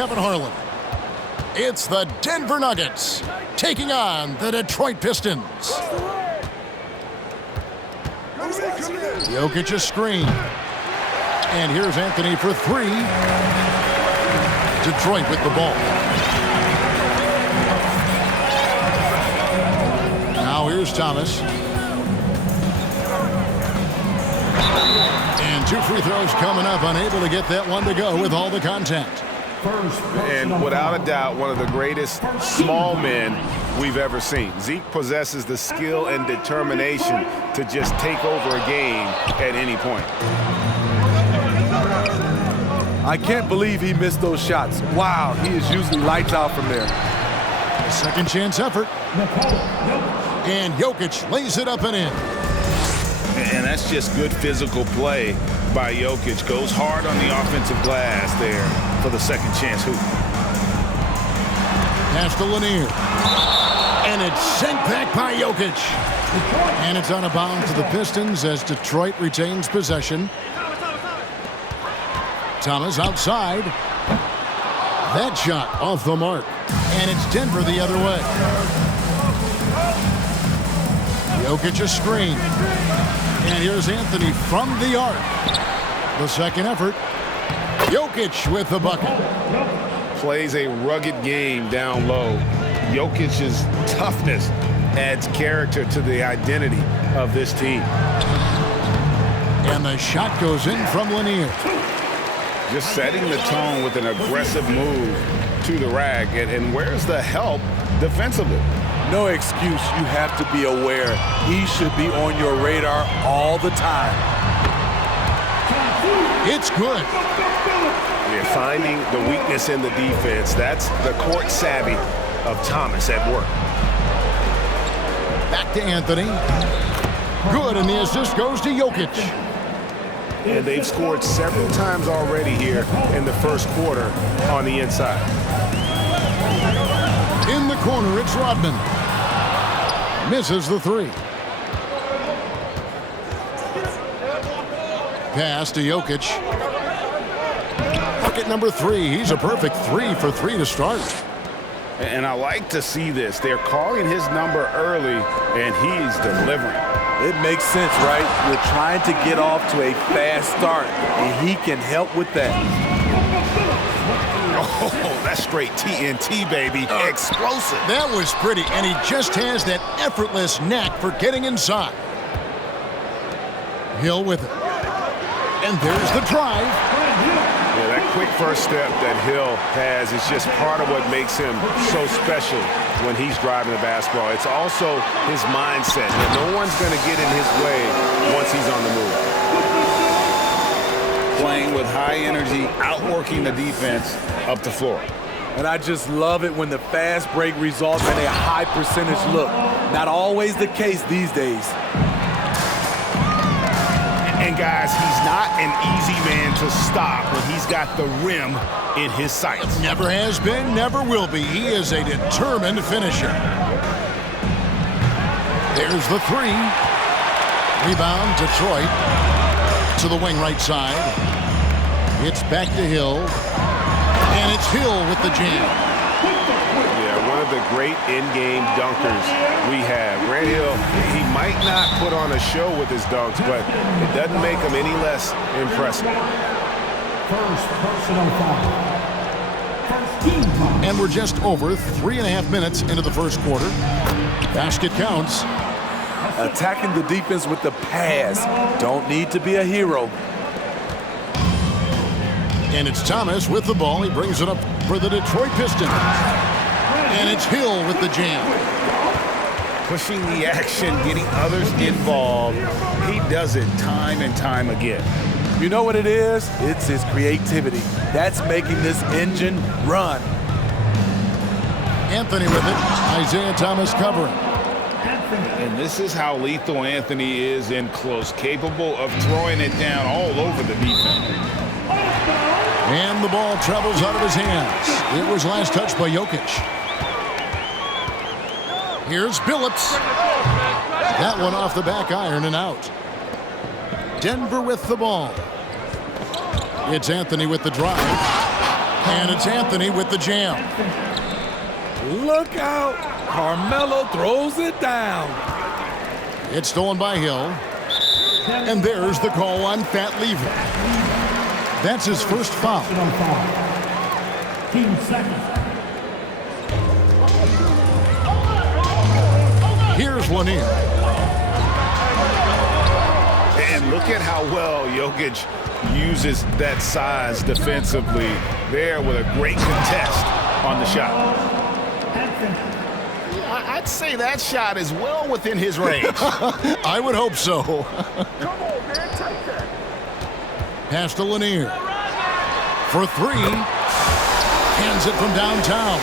Kevin Harlan. It's the Denver Nuggets taking on the Detroit Pistons. Jokic a screen. And here's Anthony for three. Detroit with the ball. Now here's Thomas. And two free throws coming up. Unable to get that one to go with all the contact. And without a doubt, one of the greatest small men we've ever seen. Zeke possesses the skill and determination to just take over a game at any point. I can't believe he missed those shots. Wow, he is usually lights out from there. A second chance effort. And Jokic lays it up and in. And that's just good physical play by Jokic. Goes hard on the offensive glass there for the second chance hoop. Pass to Lanier. And it's sent back by Jokic. And it's on a bound to the Pistons as Detroit retains possession. Thomas outside. That shot off the mark. And it's Denver the other way. Jokic a screen. And here's Anthony from the arc. The second effort. Jokic with the bucket. Plays a rugged game down low. Jokic's toughness adds character to the identity of this team. And the shot goes in from Lanier. Just setting the tone with an aggressive move to the rack. And where's the help defensively? No excuse. You have to be aware. He should be on your radar all the time. It's good. You're finding the weakness in the defense. That's the court savvy of Thomas at work. Back to Anthony. Good, and the assist goes to Jokic. And they've scored several times already here in the first quarter on the inside. In the corner, it's Rodman. Misses the three. Pass to Jokic. Bucket number three. He's a perfect 3 for 3 to start. And I like to see this. They're calling his number early, and he's delivering. It makes sense, right? You're trying to get off to a fast start, and he can help with that. Oh, that's straight TNT, baby. Explosive. That was pretty, and he just has that effortless knack for getting inside. Hill with it. And there's the drive. Yeah, that quick first step that Hill has is just part of what makes him so special when he's driving the basketball. It's also his mindset that no one's going to get in his way once he's on the move. Playing with high energy, outworking the defense up the floor. And I just love it when the fast break results in a high percentage look. Not always the case these days. And guys, he's not an easy man to stop when he's got the rim in his sights. Never has been, never will be. He is a determined finisher. There's the three. Rebound, Detroit. To the wing right side. It's back to Hill. And it's Hill with the jam. Yeah, one of the great in-game dunkers we have. Grant Hill, he might not put on a show with his dunks, but it doesn't make him any less impressive. First personal foul. And we're just over 3.5 minutes into the first quarter. Basket counts. Attacking the defense with the pass. Don't need to be a hero. And it's Thomas with the ball. He brings it up for the Detroit Pistons. And it's Hill with the jam. Pushing the action, getting others involved. He does it time and time again. You know what it is? It's his creativity. That's making this engine run. Anthony with it. Isaiah Thomas covering. And this is how lethal Anthony is in close, capable of throwing it down all over the defense. And the ball travels out of his hands. It was last touched by Jokic. Here's Billups. That one off the back iron and out. Denver with the ball. It's Anthony with the drive. And it's Anthony with the jam. Look out. Carmelo throws it down. It's stolen by Hill. And there's the call on Fat Lever. That's his first foul. Team second. Here's Lanier. And look at how well Jokic uses that size defensively there with a great contest on the shot. I'd say that shot is well within his range. I would hope so. Come on, man, take that. Pass to Lanier. For three. Hands it from downtown.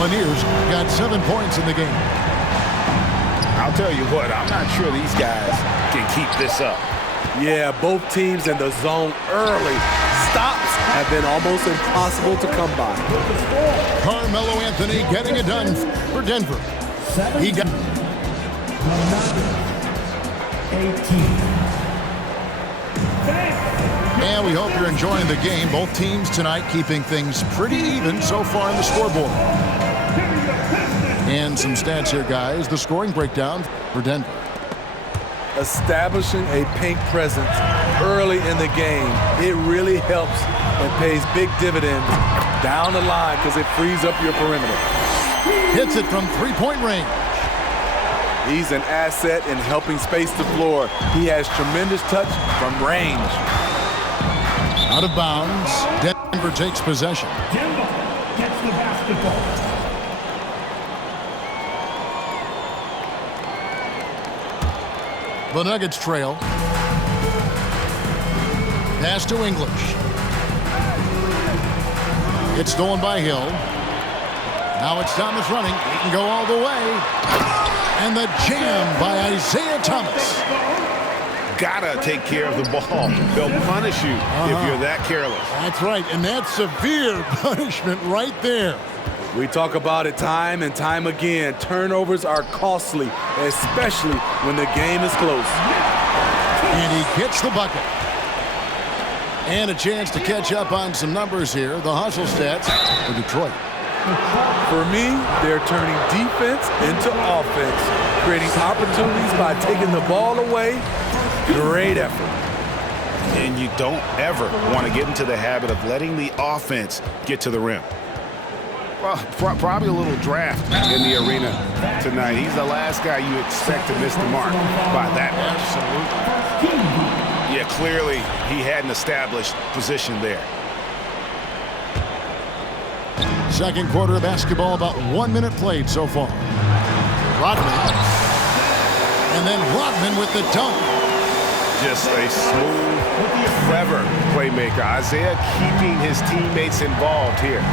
Lanier's got 7 points in the game. I'll tell you what, I'm not sure these guys can keep this up. Yeah, both teams in the zone early. Stops have been almost impossible to come by. Carmelo Anthony getting it done for Denver. He got 18. And we hope you're enjoying the game. Both teams tonight keeping things pretty even so far on the scoreboard. And some stats here, guys. The scoring breakdown for Denver. Establishing a paint presence early in the game, it really helps and pays big dividends down the line because it frees up your perimeter. Hits it from three-point range. He's an asset in helping space the floor. He has tremendous touch from range. Out of bounds. Denver takes possession. Denver gets the basketball. The Nuggets trail. Pass to English. It's stolen by Hill. Now it's Thomas running. He can go all the way. And the jam by Isaiah Thomas. Gotta take care of the ball. They'll punish you if you're that careless. That's right, and that's severe punishment right there. We talk about it time and time again. Turnovers are costly, especially when the game is close. And he gets the bucket. And a chance to catch up on some numbers here. The hustle stats for Detroit. For me, they're turning defense into offense, creating opportunities by taking the ball away. Great effort. And you don't ever want to get into the habit of letting the offense get to the rim. Well, probably a little draft in the arena tonight. He's the last guy you expect to miss the mark by that much. Absolutely. Yeah, clearly he had an established position there. Second quarter of basketball, about 1 minute played so far. Rodman. And then Rodman with the dunk. Just a smooth, clever playmaker. Isaiah keeping his teammates involved here.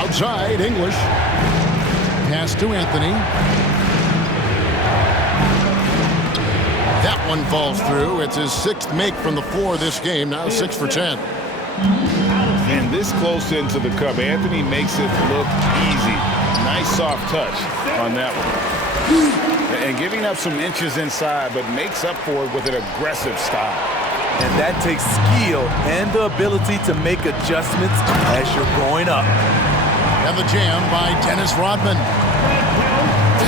Outside, English. Pass to Anthony. That one falls through. It's his sixth make from the floor this game. Now 6 for 10. And this close into the cup, Anthony makes it look easy. Nice soft touch on that one. And giving up some inches inside, but makes up for it with an aggressive style. And that takes skill and the ability to make adjustments as you're going up. And the jam by Dennis Rodman.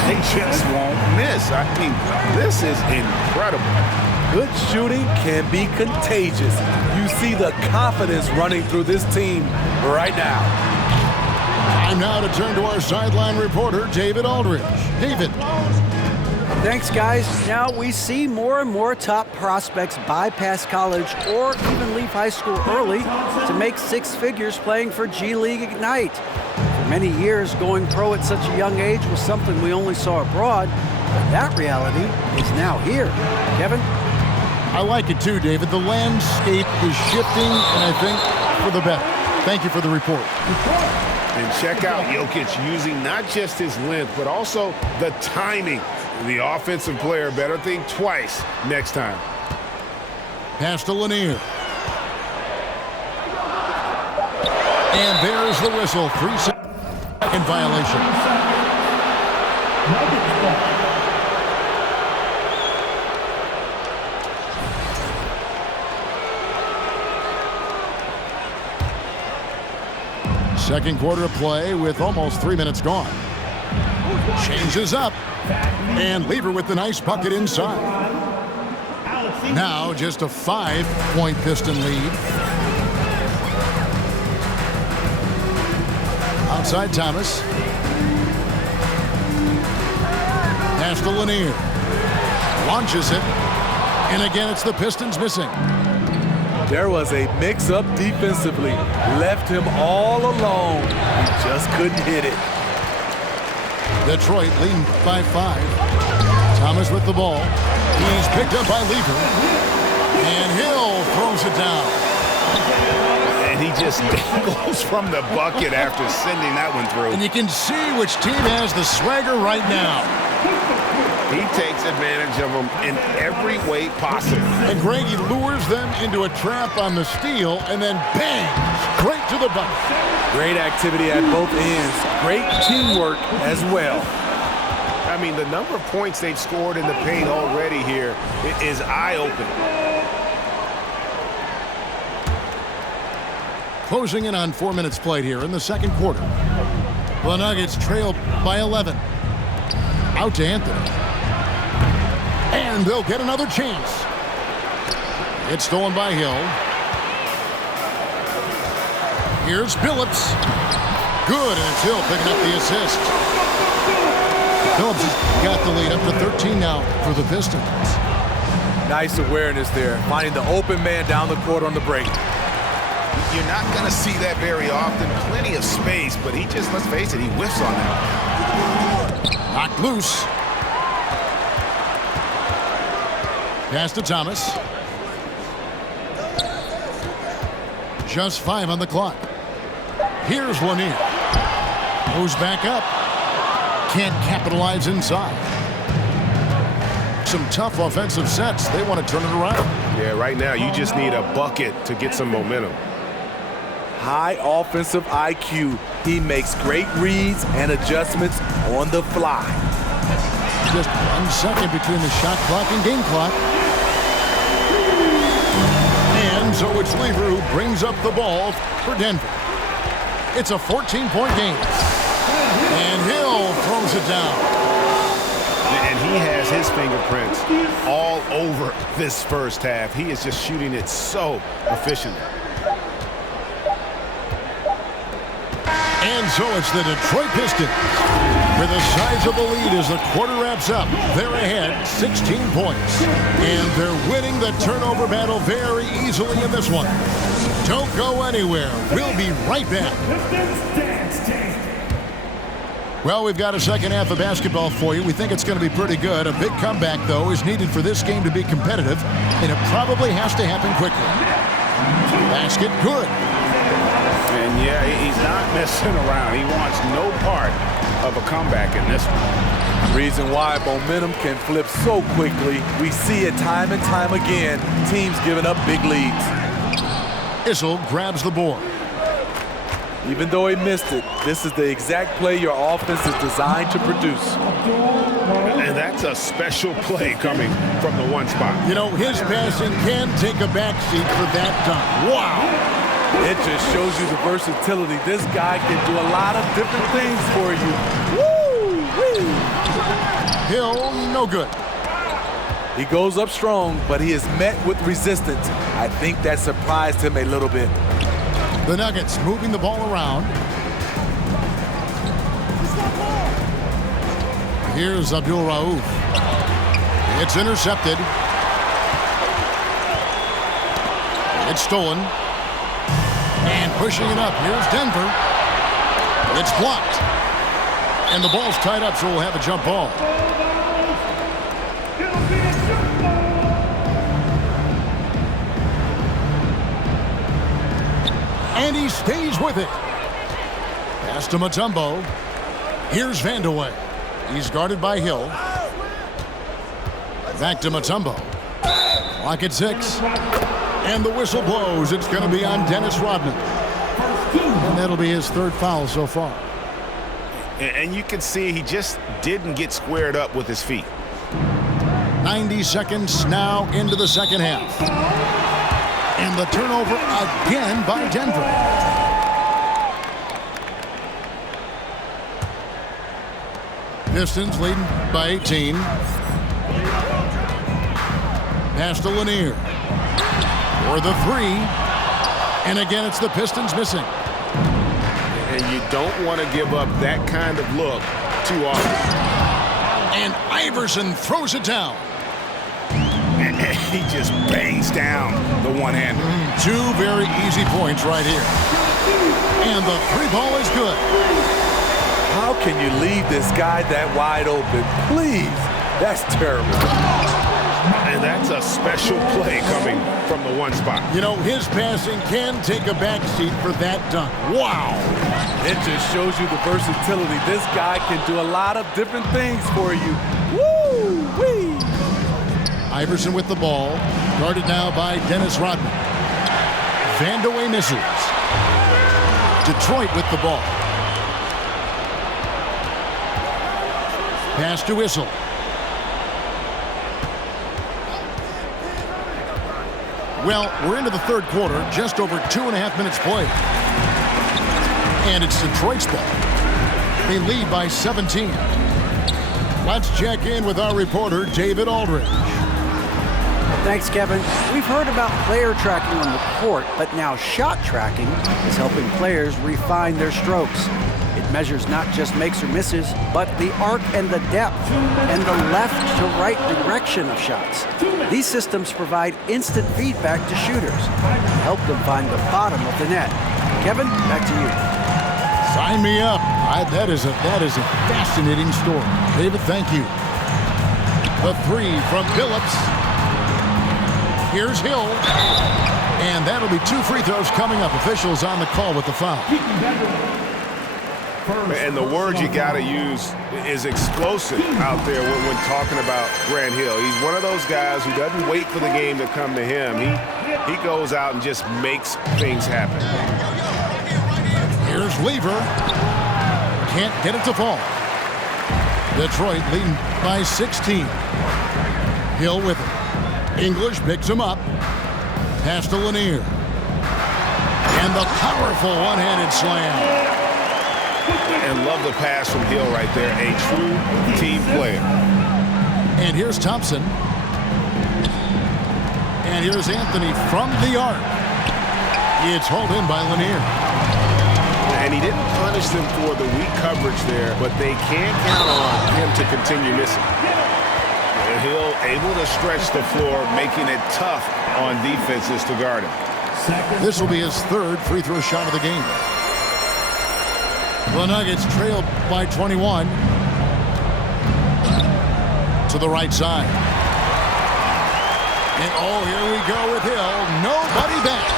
They just won't miss. I mean, this is incredible. Good shooting can be contagious. You see the confidence running through this team right now. Time now to turn to our sideline reporter, David Aldridge. David. Thanks, guys. Now we see more and more top prospects bypass college or even leave high school early to make six figures playing for G League Ignite. For many years, going pro at such a young age was something we only saw abroad, but that reality is now here. Kevin? I like it too, David. The landscape is shifting, and I think for the better. Thank you for the report. And check out Jokic using not just his length, but also the timing. The offensive player better think twice next time. Pass to Lanier. And there's the whistle. 3-second violation. Second quarter of play with almost 3 minutes gone. Changes up. And Lever with the nice bucket inside. Now just a 5-point Piston lead. Outside Thomas. Pass to Lanier. Launches it. And again, it's the Pistons missing. There was a mix-up defensively. Left him all alone. He just couldn't hit it. Detroit leading by 5. Thomas with the ball. He's picked up by Lever. And Hill throws it down. And he just goes from the bucket after sending that one through. And you can see which team has the swagger right now. He takes advantage of them in every way possible. And Greg, he lures them into a trap on the steal and then bang, straight to the bucket. Great activity at both ends. Great teamwork as well. I mean, the number of points they've scored in the paint already here is eye-opening. Closing in on 4 minutes played here in the second quarter. The Nuggets trail by 11. Out to Anthony. And they'll get another chance. It's stolen by Hill. Here's Billups. Good, and it's Hill picking up the assist. Billups has got the lead up to 13 now for the Pistons. Nice awareness there, finding the open man down the court on the break. You're not going to see that very often. Plenty of space, but he just, let's face it, he whiffs on that. Knocked loose. Pass to Thomas. Just 5 on the clock. Here's Lanier. Moves back up. Can't capitalize inside. Some tough offensive sets. They want to turn it around. Yeah, right now you just need a bucket to get some momentum. High offensive IQ. He makes great reads and adjustments on the fly. Just 1 second between the shot clock and game clock. And so it's Lever who brings up the ball for Denver. It's a 14-point game. And Hill throws it down. And he has his fingerprints all over this first half. He is just shooting it so efficiently. And so it's the Detroit Pistons with a sizable lead as the quarter wraps up. They're ahead 16 points. And they're winning the turnover battle very easily in this one. Don't go anywhere. We'll be right back. Well, we've got a second half of basketball for you. We think it's going to be pretty good. A big comeback, though, is needed for this game to be competitive, and it probably has to happen quickly. Basket, good. And yeah, he's not messing around. He wants no part of a comeback in this one. Reason why momentum can flip so quickly. We see it time and time again. Teams giving up big leads. Issel grabs the board. Even though he missed it, this is the exact play your offense is designed to produce. And that's a special play coming from the one spot. You know, his passing can take a backseat for that dunk. Wow. It just shows you the versatility. This guy can do a lot of different things for you. Woo! Hill, no good. He goes up strong, but he is met with resistance. I think that surprised him a little bit. The Nuggets moving the ball around. Here's Abdul Rauf. It's intercepted. It's stolen. And pushing it up. Here's Denver. It's blocked. And the ball's tied up, so we'll have a jump ball. And he stays with it. Pass to Mutombo. Here's Vandeweghe. He's guarded by Hill. Back to Mutombo. Clock at 6. And the whistle blows. It's going to be on Dennis Rodman. And that'll be his third foul so far. And you can see he just didn't get squared up with his feet. 90 seconds now into the second half. And the turnover again by Denver. Pistons leading by 18. Pass to Lanier. For the three. And again, it's the Pistons missing. And you don't want to give up that kind of look too often. And Iverson throws it down. And he just bangs down the one-hander. Two very easy points right here. And the three ball is good. How can you leave this guy that wide open? Please. That's terrible. And that's a special play coming from the one spot. You know, his passing can take a backseat for that dunk. Wow. It just shows you the versatility. This guy can do a lot of different things for you. Woo-wee. Iverson with the ball. Guarded now by Dennis Rodman. Vandeweghe misses. Detroit with the ball. Pass to Whistle. Well, we're into the third quarter, just over 2.5 minutes played. And it's Detroit's ball. They lead by 17. Let's check in with our reporter, David Aldridge. Thanks, Kevin. We've heard about player tracking on the court, but now shot tracking is helping players refine their strokes. It measures not just makes or misses, but the arc and the depth and the left to right direction of shots. These systems provide instant feedback to shooters and help them find the bottom of the net. Kevin, back to you. Sign me up. That is a fascinating story. David, thank you. The three from Phillips. Here's Hill. And that'll be 2 free throws coming up. Officials on the call with the foul. And the word you got to use is explosive out there when talking about Grant Hill. He's one of those guys who doesn't wait for the game to come to him. He goes out and just makes things happen. Here's Lever. Can't get it to fall. Detroit leading by 16. Hill with it. English picks him up. Pass to Lanier. And the powerful one-handed slam. And love the pass from Hill right there. A true team player. And here's Thompson. And here's Anthony from the arc. It's hauled in by Lanier. And he didn't punish them for the weak coverage there, but they can't count on him to continue missing. Hill able to stretch the floor, making it tough on defenses to guard him. This will be his third free throw shot of the game. The Nuggets trail by 21. To the right side. And oh, here we go with Hill. Nobody back.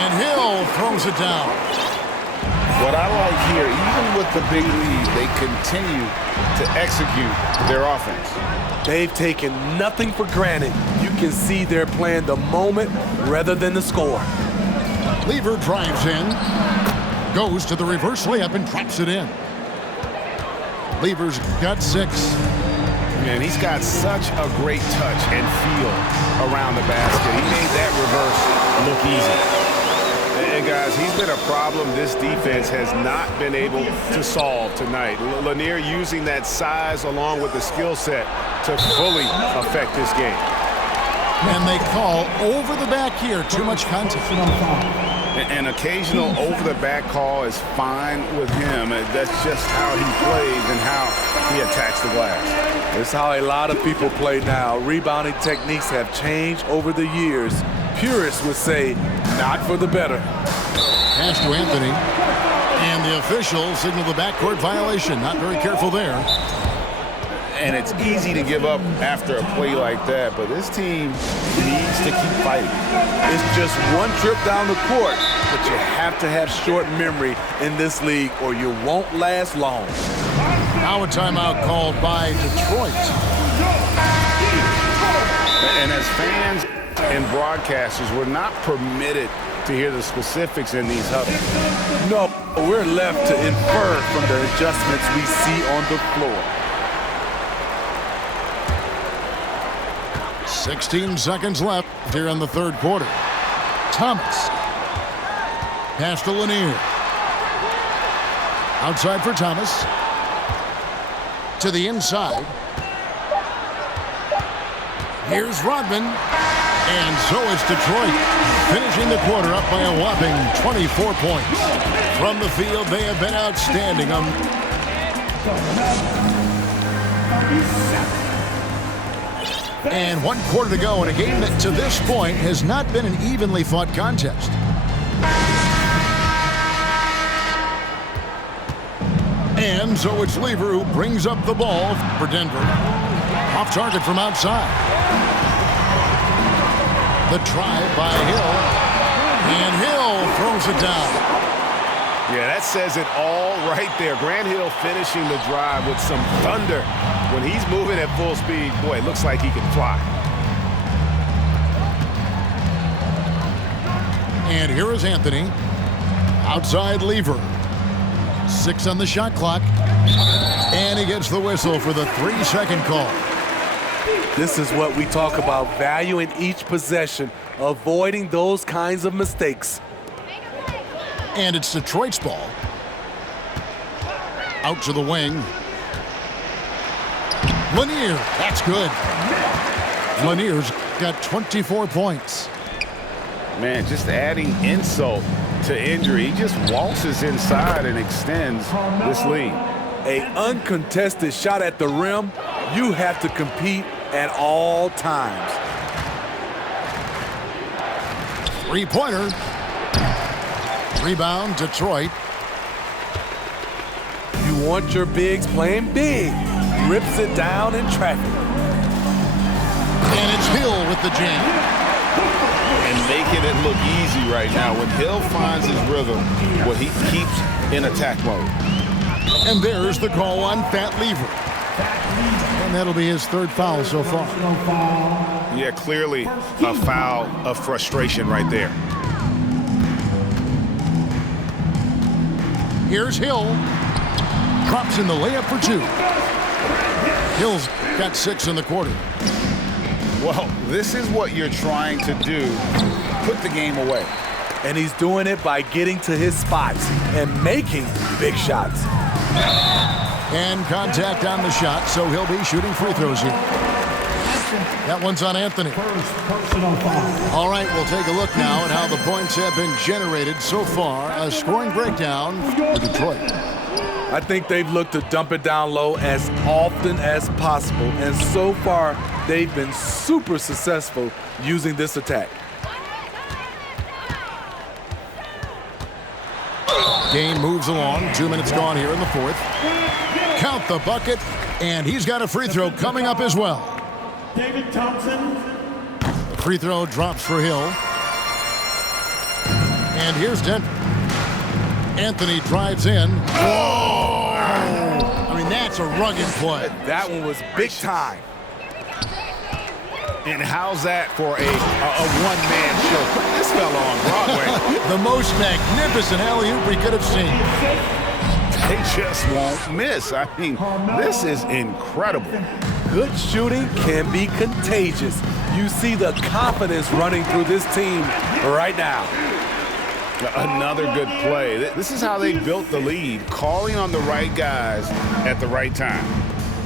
And Hill throws it down. What I like here, even with the big lead, they continue to execute their offense. They've taken nothing for granted. You can see they're playing the moment rather than the score. Lever drives in. Goes to the reverse layup and traps it in. Lever's got 6. And he's got such a great touch and feel around the basket. He made that reverse look easy. And guys, he's been a problem this defense has not been able to solve tonight. Lanier using that size along with the skill set to fully affect this game. And they call over the back here. Too much contact. An occasional over-the-back call is fine with him. That's just how he plays and how he attacks the glass. It's how a lot of people play now. Rebounding techniques have changed over the years. Purists would say, not for the better. Pass to Anthony. And the officials signal the backcourt violation. Not very careful there. And it's easy to give up after a play like that, but this team needs to keep fighting. It's just one trip down the court, but you have to have short memory in this league or you won't last long. Now a timeout called by Detroit. And as fans and broadcasters, we're not permitted to hear the specifics in these huddles. No, we're left to infer from the adjustments we see on the floor. 16 seconds left here in the third quarter. Thomas. Pass to Lanier. Outside for Thomas. to the inside. Here's Rodman. And so it's Detroit, finishing the quarter up by a whopping 24 points. From the field, they have been outstanding. And 1 quarter to go in a game that to this point has not been an evenly fought contest. And so it's Lever who brings up the ball for Denver. Off target from outside. The drive by Hill, and Hill throws it down. Yeah, that says it all right there. Grant Hill finishing the drive with some thunder. When he's moving at full speed, boy, it looks like he can fly. And here is Anthony. Outside Lever. 6 on the shot clock. And he gets the whistle for the 3-second call. This is what we talk about, valuing each possession, avoiding those kinds of mistakes. And it's Detroit's ball. Out to the wing. Lanier, that's good. Lanier's got 24 points. Man, just adding insult to injury. He just waltzes inside and extends this lead. An uncontested shot at the rim, you have to compete at all times. 3-pointer. Rebound, Detroit. You want your bigs playing big. Rips it down in traffic. And it's Hill with the jam. And making it look easy right now. When Hill finds his rhythm, well, he keeps in attack mode. And there's the call on Fat Lever. And that'll be his 3rd foul so far. Yeah, clearly a foul of frustration right there. Here's Hill. Drops in the layup for 2. Hill's got 6 in the quarter. Well, this is what you're trying to do. Put the game away. And he's doing it by getting to his spots and making big shots. And contact on the shot, so he'll be shooting free throws here. That one's on Anthony. All right, we'll take a look now at how the points have been generated so far. A scoring breakdown for Detroit. I think they've looked to dump it down low as often as possible, and so far they've been super successful using this attack. Game moves along. 2 minutes gone here in the 4th. Count the bucket, and he's got a free throw coming up as well. David Thompson. The free throw drops for Hill. And here's Denver. Anthony drives in. Whoa! I mean, that's a rugged play. That one was big time. And how's that for a one-man show? This fella on Broadway. The most magnificent alley-oop we could have seen. They just won't miss. I mean, this is incredible. Good shooting can be contagious. You see the confidence running through this team right now. Another good play. This is how they built the lead, calling on the right guys at the right time.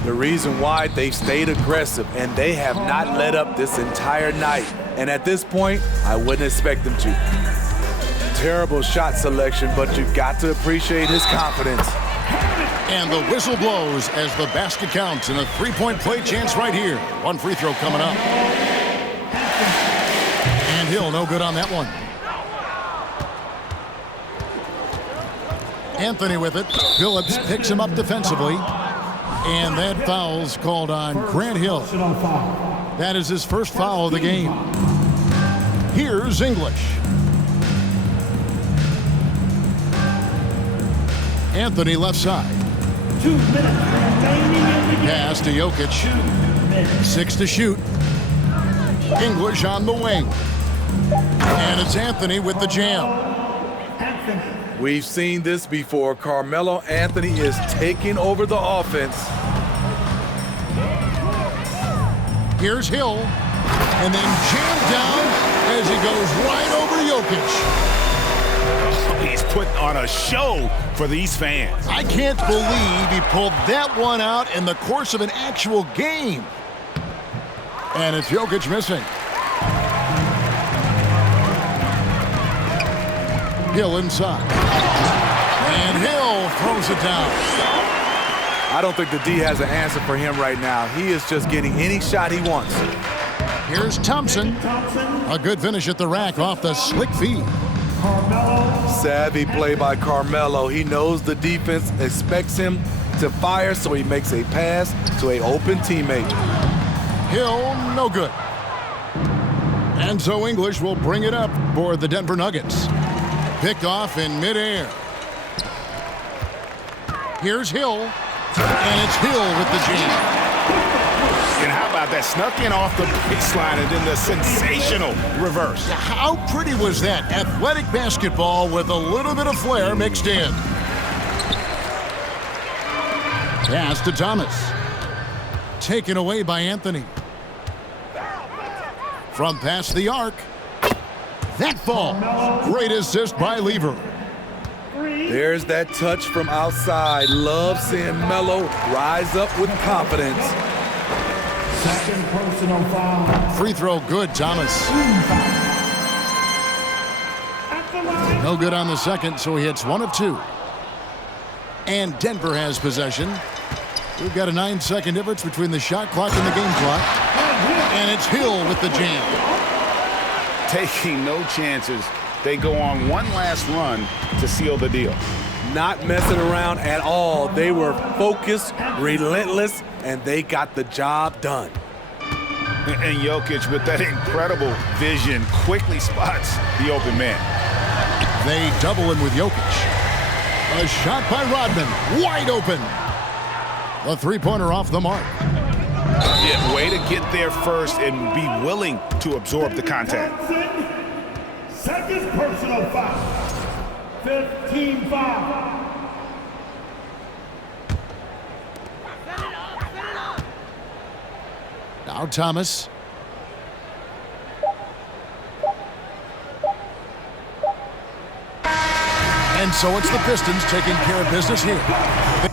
The reason why they've stayed aggressive, and they have not let up this entire night. And at this point, I wouldn't expect them to. Terrible shot selection, but you've got to appreciate his confidence. And the whistle blows as the basket counts, and a 3-point play chance right here. One free throw coming up. And Hill no good on that one. Anthony with it. Phillips picks him up defensively. And that foul's called on Grant Hill. That is his first foul of the game. Here's English. Anthony left side. 2 minutes remaining in the game. Pass to Jokic. 6 to shoot. English on the wing. And it's Anthony with the jam. We've seen this before. Carmelo Anthony is taking over the offense. Here's Hill. And then jammed down as he goes right over Jokic. He's putting on a show for these fans. I can't believe he pulled that one out in the course of an actual game. And it's Jokic missing. Hill inside. And Hill throws it down. I don't think the D has an answer for him right now. He is just getting any shot he wants. Here's Thompson. A good finish at the rack off the slick feed. Savvy play by Carmelo. He knows the defense expects him to fire, so he makes a pass to an open teammate. Hill, no good. And so English will bring it up for the Denver Nuggets. Picked off in midair. Here's Hill, and it's Hill with the jam. And how about that? Snuck in off the baseline and then the sensational reverse. How pretty was that? Athletic basketball with a little bit of flair mixed in. Pass to Thomas. Taken away by Anthony. From past the arc. That falls. Great assist by Lever. There's that touch from outside. Love seeing Melo rise up with confidence. Second personal foul. Free throw good, Thomas. No good on the second, so he hits 1 of 2. And Denver has possession. We've got a 9-second difference between the shot clock and the game clock. And it's Hill with the jam. Taking no chances. They go on one last run to seal the deal. Not messing around at all. They were focused, relentless, and they got the job done. And Jokic, with that incredible vision, quickly spots the open man. They double him with Jokic. A shot by Rodman, wide open. The three-pointer off the mark. Yeah, way to get there first and be willing to absorb the contact. Second personal foul. 15 foul. Now Thomas. And so it's the Pistons taking care of business here.